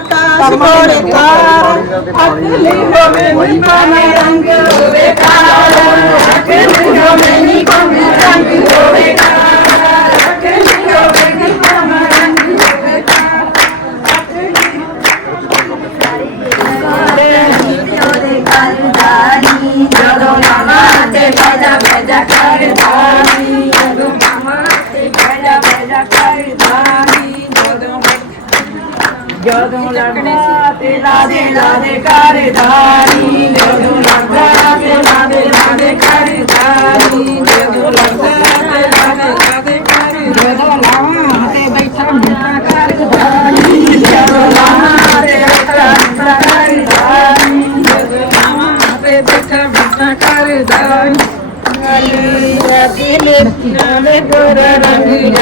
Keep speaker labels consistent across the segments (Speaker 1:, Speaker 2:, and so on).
Speaker 1: आकाश तोड़े तार
Speaker 2: अखिलिंगो में निको में जदू लगे लादे लादे लादे लादे करे जदू लगे कर धारी जदू लावा ते बैठा मुटा कर धारी जदू लावा ते बैठा कर धारी दिल नामे पूरा रंग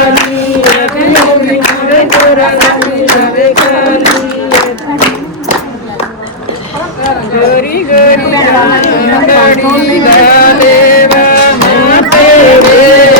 Speaker 2: Gari gari gari gari gari gari gari gari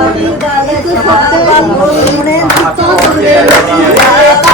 Speaker 1: ਤੇਰੀ ਬੜੀ